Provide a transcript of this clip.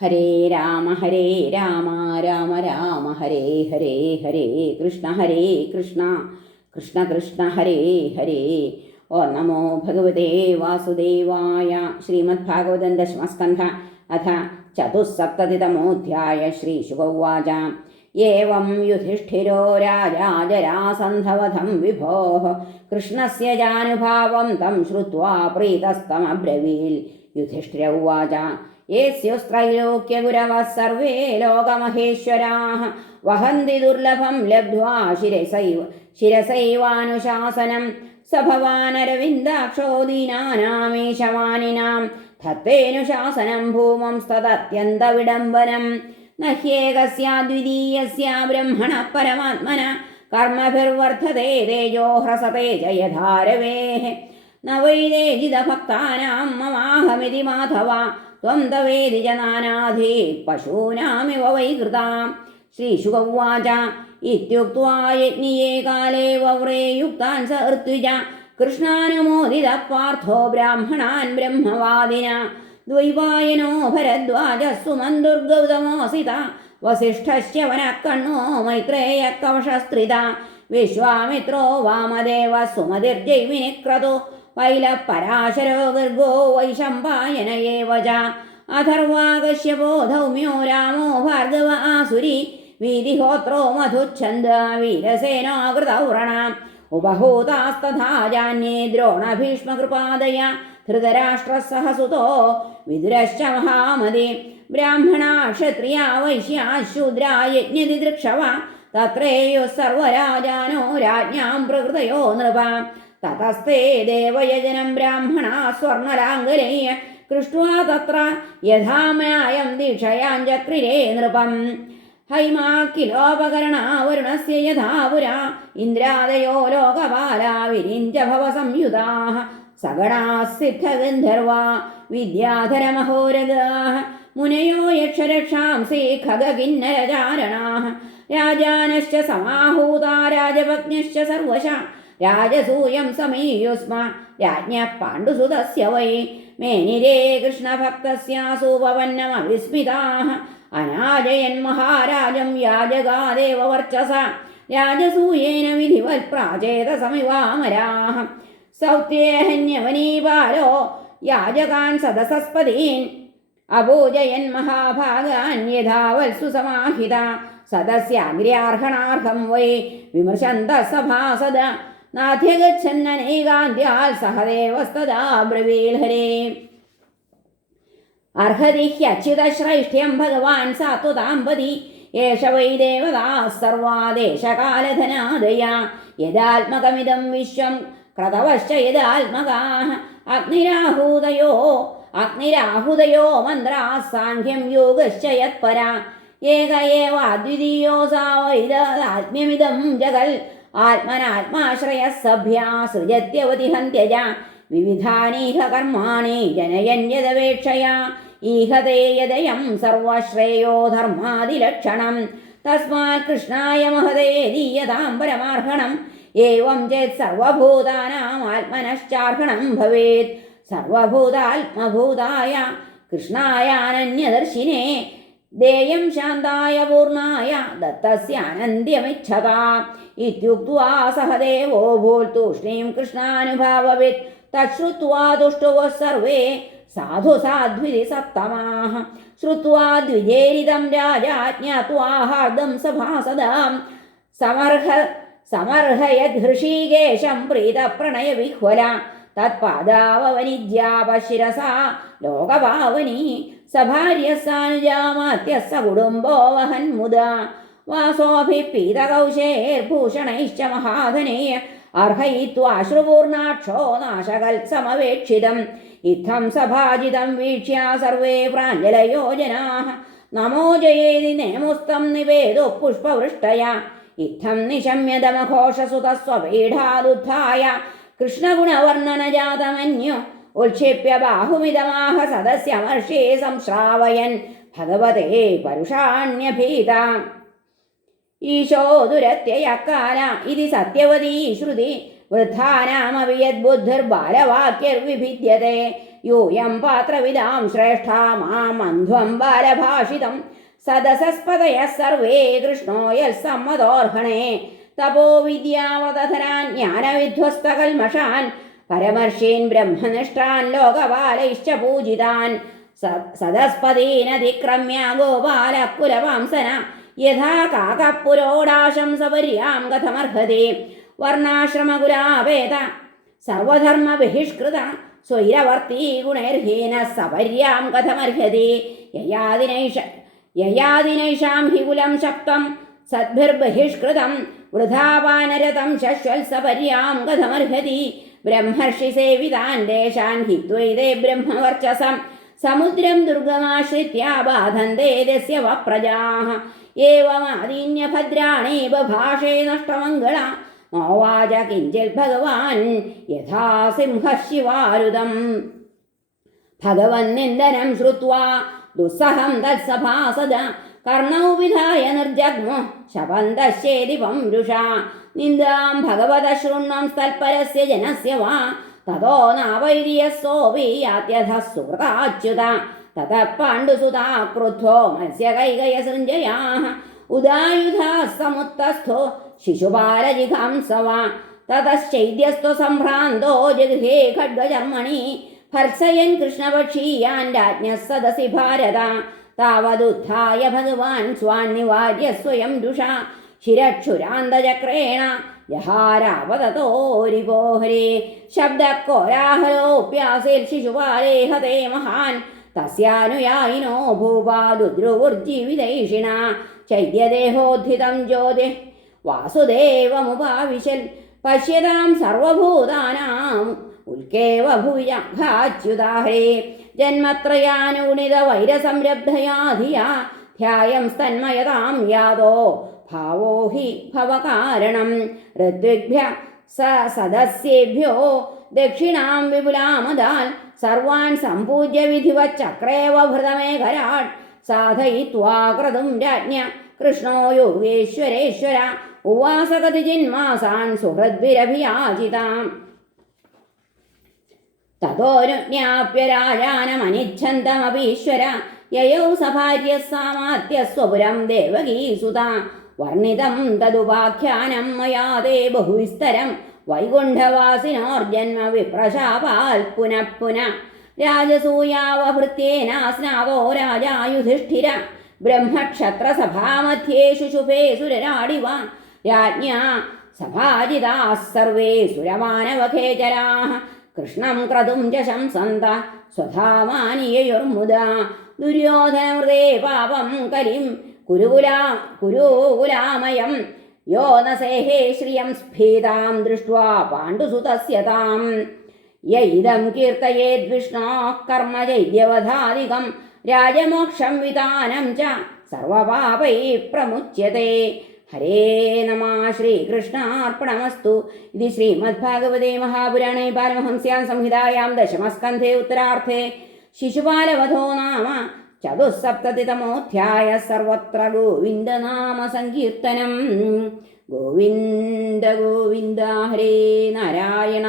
ഹരേ രാമ ഹരേ രാമ രാമ രാമ ഹരേ ഹരേ ഹരേ കൃഷ്ണ ഹരേ കൃഷ്ണ കൃഷ്ണ കൃഷ്ണ ഹരേ ഹരേ ഓ നമോ ഭഗവതേ വാസുദേവായ ശ്രീമദ് ഭാഗവതം ദശമസ്കന്ധ അഥ ചതുസ്സപ്തതിതമോധ്യായ ശ്രീശുഗൗവാച ഏവം യുധിഷ്ഠിരോ രാജാ ജരാസന്ധവധം വിഭോः കൃഷ്ണസ്യ ജാനുഭാവം തം ശ്രുത്വാ പ്രീതസ്തമബ്രവീൽ യുധിഷ്ഠിര ഉവാച येस्युस्त्रैलोक्यगुरवः सर्वे लोकमहेश्वराः वहन्ति दुर्लभं लब्ध्वा शिरसैव शिरसैवानुशासनं स भवानरविन्दाक्षो दीनानामीशवानिनां धत्तेऽनुशासनं भूमंस्तदत्यन्तविडम्बनं न ह्येकस्याद्वितीयस्या ब्रह्मणः परमात्मना कर्मभिर्वर्धते तेजो ह्रसते च यधारवेः न वैदेजितभक्तानां ममाहमिति माधवा त्वं तवेदि च नानाधे पशूनामिव वैकृतां श्रीशुकौवाच इत्युक्त्वा यज्ञिये काले वव्रे युक्तान् स ऋत्विज कृष्णानुमोदितः पार्थो ब्राह्मणान् ब्रह्मवादिना द्वैपायनो भरद्वाजः सुमन्दुर्गौतमोऽसिता वसिष्ठश्च वनः कण्णो मैत्रेयः कवशस्त्रिता विश्वामित्रो वामदेवः सुमतिर्जैमिनिक्रतो पैलः पराशरो गर्गो वैशम्पायन एव च अथर्वागस्यपो धौम्यो रामो भार्गव आसुरी वीतिहोत्रो मधुच्छन्द वीरसेनाकृतौ रणाम् उपहूतास्तथा जान्ये द्रोणभीष्मकृपादय धृतराष्ट्रः सह सुतो विदुरश्च महामदे ब्राह्मणा क्षत्रिया वैश्या शूद्रा यज्ञदिदृक्षव तत्रेयुः सर्वराजानो राज्ञां प्रकृतयो नृपा ततस्ते देवयजनं ब्राह्मणा स्वर्णराङ्गलैः कृष्ट्वा तत्र यथा न्यायं दीक्षयाञ्चक्रिरे नृपम् हैमा किलोपकरणा वरुणस्य यथा पुरा इन्द्रादयो लोकपाला विरिञ्च भवसंयुताः सगणाः सिद्धगन्धर्वा विद्याधरमहोरगाः मुनयो यक्षरक्षांसि खगकिन्नरचारणाः राजानश्च समाहूता राजपत्न्यश्च सर्वशा രാജസൂയം സമീയുസ്മ. രാജ്ഞ പാണ്ഡുസുതസ്യ വൈ മേനിരേ കൃഷ്ണഭക്തസ്യാസുപവന്നമവിസ്മിതാः അനാജയൻ മഹാരാജം യാജകാദേവ വർച്ചസ രാജസൂയേന വിധിവത് പ്രാചേതസമിവാമരാः സൗത്യേഹന്യവനീപാലോ. യാജകാൻ സദസസ്പതീൻ. അപൂജയൻ മഹാഭാഗാൻ യഥാവത്സു സമാഹിത സദസ്യാഗ്ര്യാർഹണാർഹം വൈ. വിമർശന്ത സഭാസദ നാഥ്യഗച്ഛന്നനൈകാന്ത്യാൽ സഹദേവസ്തദാ ബ്രവീൽ ഹരേ അർഹതി ഹ്യച്യുതശ്രൈഷ്ഠ്യം ഭഗവാൻ സാത്വതാമ്പതി ഏഷ വൈ ദേവതാ സർവാദേശകാലധനാദയ. യദാത്മകമിദം വിശ്വം ക്രതവശ്ച യദാത്മകാ അഗ്നിരാഹൂതയോ അഗ്നിരാഹുതയോ മന്ത്രാ സാഖ്യം യോഗശ്ച യത്പരാ. ഏക ഏവ അദ്വിതീയോ സാവൈതാത്മ്യമിദം ജഗൽ ആത്മനാത്മാശ്രയ സഭ്യാ സൃജത്യവതിഹന്ത്യജ വിവിധാനീഹ കർമാണി ജനയന്യതപേക്ഷയ ഈഹതേയതയം സർവശ്രേയോ ധർമാതിലക്ഷണം. തസ്മാത് കൃഷ്ണായ മഹതേ ദീയതാം പരമാർഹണം ഏവം ചേത് സർവഭൂതാനാം ആത്മനശ്ചാർഹണം ഭവേത്. സർവഭൂതാത്മഭൂതായ കൃഷ്ണായാനന്യദർശിനേ देयं शान्ताय पूर्णाय दत्तस्य अनन्द्यमिच्छता इत्युक्त्वा सह देवो भूल्तूष्णीं कृष्णानुभाववित् तच्छ्रुत्वा तुष्टवः सर्वे साधु साध्विति सप्तमाः श्रुत्वा द्विजेरिदं राजा ज्ञात्वा हार्दं सभासदां समर्ह समर्हयद्हृषीकेशं प्रीतप्रणयविह्वला തത്പാദാവനിജ്യാപശിരസാ ലോകപാവനി സഭാര്യസാനുജാമാത്യ സകുടുംബോ വഹൻ മുദ വാസോഭിപ്പീതകൗശേർഭൂഷണൈശ്ച മഹാധനേ അർഹയിത്വാശ്രുപൂർണാക്ഷോ നാശകൽ സമവേക്ഷിതം ഇത്തം സഭാജിതം വീക്ഷ്യ സർവേ പ്രാഞ്ജലയോ ജനാः നമോ ജയേതി നേമുസ്തം നിവേദോ പുഷ്പവൃഷ്ടയ ഇത്തം നിശമ്യതമഘോഷസുതസ്വപീഠാദുദ്ധായ കൃഷ്ണഗുണവർണനജാതമന്യോ ഉത്ക്ഷിപ്യ ബാഹുമിതമാഹ സദസ്യമർഷേ സംശ്രാവയൻ. ഭഗവതേ പരുഷാണ്യഭീത. ഈശോ ദുരത്യയക്കാല. ഇതി സത്യവതീ ശ്രുതി. വൃദ്ധാനാമപി യദ്ബുദ്ധിർബാലവാക്യർവിഭിദ്യത്തെ യൂയം പാത്രവിദാം ശ്രേഷ്ഠ മാം അന്ധ്വം ബാലഭാഷിതം. സദസസ്പതയ സർവേ കൃഷ്ണോ യൽസമ്മതോർഹണേ. തപോ വിദ്യാവതധരാൻ ജ്ഞാനവിധ്വസ്തകൽമഷാൻ പരമർഷീൻ ബ്രഹ്മനിഷ്ഠാൻ ലോകപാലൈശ്ച പൂജിതാൻ സദസ്പതീനതിക്രമ്യ ഗോപാലക്കുലവാംസന യഥാ കാകപുരോടാശം സപര്യാം കഥമർഹതി. വർണാശ്രമകുലാഭേദ സർവധർമ്മ ബഹിഷ്കൃത സ്വൈരവർത്തി ഗുണൈർഹീന സപര്യാം കഥമർഹതി. യയാദിനൈഷ യയാദിനൈഷാം ഹി കുലം ശക്തം സദ്ഭിർബഹിഷ്കൃതം വൃഥാപാനരതം ശശ്വത്സപര്യാം കഥമർഹതി ബ്രഹ്മർഷി സേവിതാൻ ദേശാൻ ഹിത്വൈതേ ബ്രഹ്മവർച്ചസം. സമുദ്രം ദുർഗമാശ്രിത്യ ബാധന്തെ ദസ്യ വ പ്രജാः ഏവമാദീന്യ ഭദ്രാണി ബഭാഷേ നഷ്ടമംഗള. മോവാച കിഞ്ചിൽ ഭഗവാൻ യഥാ സിംഹശിവാരുതം. ഭഗവൻ നിന്ദനം ശ്രുത്വാ. ദുസ്സഹം തത്സഭാസദ. കർണൗ വിധായ നിർജഗ്മു ശപന്തശ്ചേദിപം രുഷാ നിന്ദാം ഭഗവത ശൃണ്ണം തൽപരസ്യ ജനസ്യ വാ തതോ നാവൈര്യസോപി യാത്യഥ സുഹൃതാച്യുത തത പാണ്ഡുസുതാ ക്രുദ്ധോ മത്സ്യകൈകയ സൃഞ്ജയാ ഉദായുധാ സമുത്തസ്ഥോ ശിശുപാലജിഘാംസവാ തതശ്ചൈദ്യസ്തു സംഭ്രാന്തോ ജഗൃഹേ ഖഡ്ഗജർമ്മണി ഭർസയൻ കൃഷ്ണപക്ഷീയാൻ രാജ്ഞ സദസി ഭാരത താവതുത്ഥായ ഭഗവാൻ സ്വാൻ നിവാര്യ സ്വയം രുഷാ ശിരക്ഷുരാന്തചക്രേണ. ജഹാരാവതതോരിപോ ഹരേ ശബ്ദക്കോരാഹലോപ്യാസേൽ ശിശുപാലേ ഹതേ മഹാൻ. തസ്യാനുയായിനോ ഭൂപാദുദ്രുവുർജീവിതൈഷിണ. ചൈത്യദേഹോദ്ധിതം ജ്യോതി. വാസുദേവമുപാവിശൽ. പശ്യതാം സർവഭൂതാനാം. ഉൽക്കേവ ഭുവിജാച്യുതാഹരേ ജന്മത്രയാനുഗുണിത വൈരസംരബ്ധയാ ധിയാ ധ്യായം സ്തന്മയതാം യാതോ ഭാവോ ഹി ഭവകാരണം. ഋത്വിഭ്യ സ സദസ്യേഭ്യോ ദക്ഷിണാം വിപുലാമതാൽ സർവാൻ സമ്പൂജ്യ വിധിവച്ചക്രേവ ഭൃതമേഖരാട് സാധയിത്വാകൃതും രാജ്ഞ കൃഷ്ണോ യോഗേശ്വരേശ്വര ഉവാസകതി ജിന്മാസാൻ സുഹൃദ്ഭിരഭിയാചിതാം തതോരുജ്ഞാപ്യ രാജാനമനിച്ഛന്തമപീശ്വര യയൗ സഭാര്യ സാമാത്യ സ്വപുരം ദേവകീസുത വർണിതം തതുപാഖ്യാനം മയാ തേ ബഹുവിസ്തരം വൈകുണ്ഠവാസിനോർജന്മ വിപ്രശാപാൽ പുനഃ പുനഃ രാജസൂയാവഭൃത്യേന രാജായുധിഷ്ഠിര രാജാ യുധിഷ്ഠിര ബ്രഹ്മക്ഷത്രസഭാമധ്യേ ശുശുഭേ സുരരാടിവ രാജ്ഞാ സഭാജിതാ സർവേ സുരമാനവഖേചരാः കൃഷ്ണം ക്രതും ച ശംസന്ത സ്വധാമാനിയയുർമുദ ദുര്യോധനമൃതേ പാപം കലിം കുരുകുലാ കുരുകുലാമയം. യോ ന ശ്രിയം സ്ഫീതാം ദൃഷ്ട്വാ പാണ്ഡുസുതസ്യ താം കീർത്തയേദ്വിഷ്ണോ കർമ്മ ചൈദ്യവധാധികം രാജമോക്ഷം വിധാനം ച പ്രമുച്യത്തെ ഹരേ നമ ശ്രീകൃഷ്ണാർപ്പണമസ്തു ഇത് ശ്രീമദ്ഭാഗവതേ മഹാപുരാണേ പാരമഹംസ്യാം സംഹിതായാം ദശമസ്കന്ധേ ഉത്തരാർത്ഥേ. ശിശുപാലവധോ നാമ ചതുസപ്തതിതമോധ്യായ സർവത്ര ഗോവിന്ദനാമ സങ്കീർത്തനം. ഗോവിന്ദ ഗോവിന്ദ ഹരേ നാരായണ.